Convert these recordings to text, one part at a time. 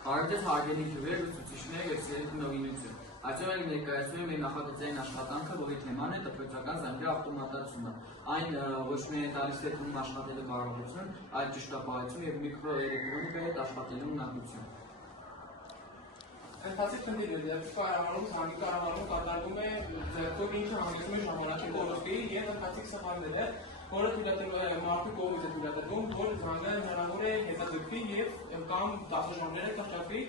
Հարցեր հարգելի հյուրեր, ուսուցիչներ եւ սիրելի տնօրինություն։ Այսօր մենք ներկայացնում ենք մեր նախագծային աշխատանքը, որի թեման է դպրոցական զանգերի ավտոմատացումը։ Այն ոչ միայն տալիս է թվում աշխատելու կարողություն, այլ ճշտապահություն եւ միկրոէլեկտրոնիկայի հետ աշխատելու ունակություն։ Ընթացիկ խնդիրը ձեռքի կառավարում զանգի կառավարումը կատարվում է ձեռքով, ինչը հանգեցնում է ժամանակի կորստի եւ ընթացիկ սխալները, որը մարդու կողմից է թույլատրվում, որ զանգը հնարավոր է հետաձգվի եւ կամ դասաժամերը կրճատվի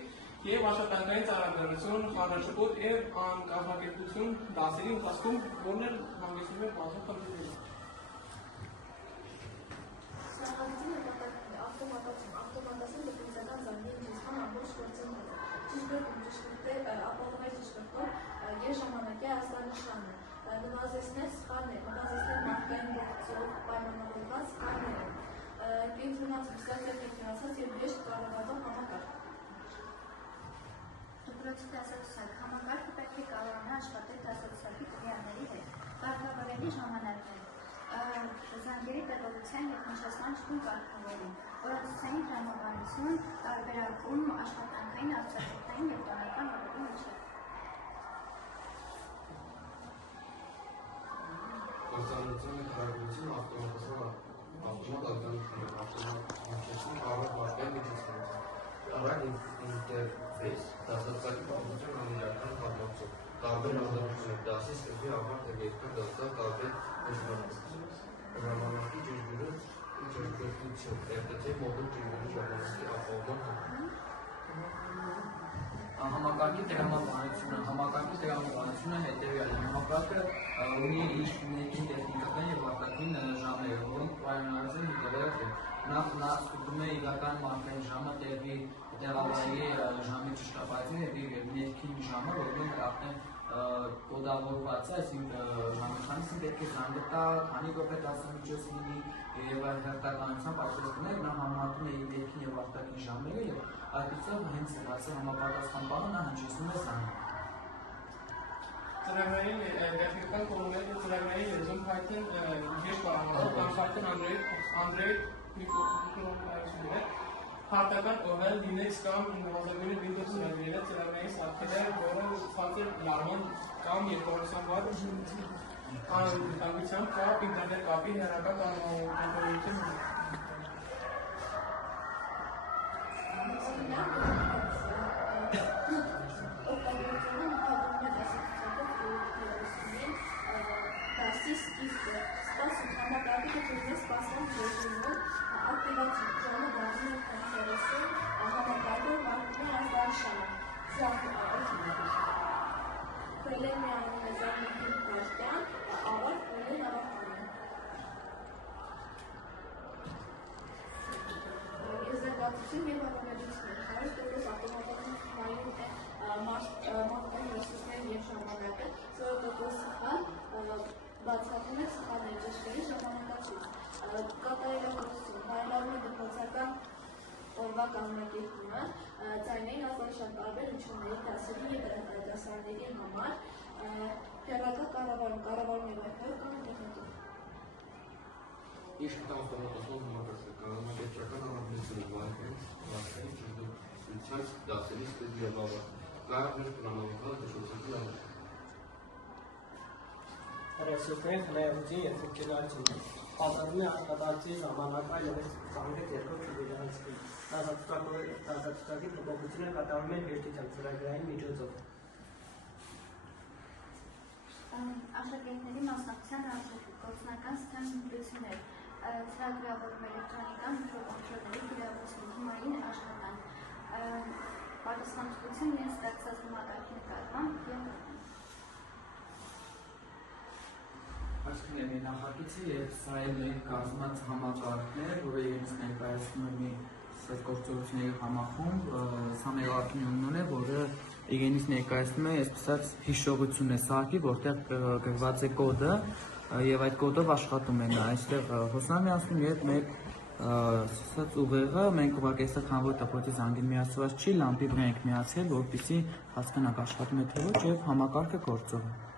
եւ աշխատանքային ծառայականություն, խառնաշփոթ եւ անկազմակերպություն դասերի ընթացքում, որն էլ հանգեցնում է բազում խնդիրների։ Ավտոմատացում դպրոցական զանգերի ընթացքում ամբողջ գործընթացը ապահովի ճշգրտով եւ ժամանակի ազդանշանը, նվազեցնել սխալներ, նվազեցնել մարդկային գործով պայմանավորված սխալները, կենտրոնացած եւ հեշտ կառավարվող համակարգ։ Դպրոցի դասացուցակ համակարգը պետք է կարողանա աշխատել դասացուցակի տվյալների հետ, կարգավորելի ժամանակներ, զանգերի տեղորության և հնչեցման ճկուն կարգավորում, օրացուցային տրամաբանություն, տարբերակում աշխատանքային, աստվածային և տոնական օրերի միջև։ Գործառույթի կարողություն ավտոմատացում կարող պատկեր միջոցով։ Առանց ինտերֆեյս, դասացուցակի պատմություն անիրական պատմություն, տարբեր ազդեցություններ, դասի սկզբի ավարտ և երկար դասա տարբեր դժվարություններ, ժամանակի ճշգրտություն, FTT մոդուլ ճշգրտի ժամանակի ապահովում։ Համակարգի տրամաբանությունը հետևյալ է։ Համակարգը ունի իր ներքին տեխնիկական եւ արտաքին ժամերը, որոնք պայմանավորված են հետևյալ նախ ստուգում է իրական մարդկային ժամը տեղավայրի ժամի ճշտապահությունը եւ ներքին ժամը, որոնք արդեն կոդավորված է, այսինքն ժամանցին պետք է զանգը տա, քանի րոպե դասամիջոց լինի եւ հերթականությամբ ապացուցում նա համատում է իր ներքին եւ արտաքին ժամերը եւ այդպիսով հենց դասը համապատասխան բանը նա հնչեցնում է զանգը։ Ծրագրային տեխնիկական կողմերը ծրագրային լեզուն Python հեշտ կառավարող Android միկրոկոմպիուտերները Հարտական OHL, Linux կամ նվազագույն Windows ծրագրերը ծրագրային սարքերը, որը ցածր լարման կամ երկարությամբ անվտանգությամբ կապ, ինտերնետ կապի հեռակա կառավարություն։ Դասի սկիզբը, սպասում համակարգը թույլ է սպասման ռեժիմում, ակտիվացիոն ժամը դառնում է կոնֆերենսում, համակարգը վարվում է ազդանշանը, Պրելեն միանում է զանգի պաշտյան, ավարտ պրելեն ավարտանը։ Եզրակացություն և հավանելիքներ, 100% ավտոմատական խմայում է մարդկային ռեսուրսների և ժամանակը, 100% սխալ բացառում է սխալներ ճշգրիտ ժամանակացույց, կատարելագործություն, բարելավում է դպրոցական օրվա կազմակերպումը, ձայնային ազդանշան տարբերությունների, դասերի և դասարների համար, հեռակա կառավարում է Wi-Fi կամ ինտերնետով։ Իսկ ավտոմատացման համակարգը կառավարչական անհրաժեշտություն Wi-Fi-ին ճշգրտության դասերի սկզբի եւ ավարտ, կարողներ պլանավորված դաշնակցի ավարտ։ Ռեսուրսների հնարավորություն եւ ֆունկցիոնալություն պատահում է աշխատանքի ժամանակ այլևս զանգը երկրորդ չվերանցվի։ Դասացուցակի փոփոխությունը կատարվում է վերջիցան ծրագրային միջոցով։ Աշակերտների մասնակցության գործնական ստեղծություններ, ծրագրավորում էլեկտրոնիկան, միկրոկոնտրոլերի գրավություն, հիմային աշխատանք, պատասխանատվություն և ստեղծած համակարգի նկատմամբ եւ Այսինքն է մեր նախագիծը եւ սա է մեր կազմած համակարգներ, որը իրենց ներկայացնում է մի գործողությունների համախումբ, սա մեր ակնյունն է, որը իրենից ներկայացնում է այսպես հիշողություն է սարքի, որտեղ գրված է կոդը եւ այդ կոդով աշխատում են այստեղ հոսանք անցնում եւ մեր ասած ուղեղը մենք ուղղակի այստեղ քանոր դպրոցի զանգին միացված չի, լամպի վրա ենք միացել, որպեսզի հասկանանք աշխատում է թե ոչ եւ համակարգը գործող է։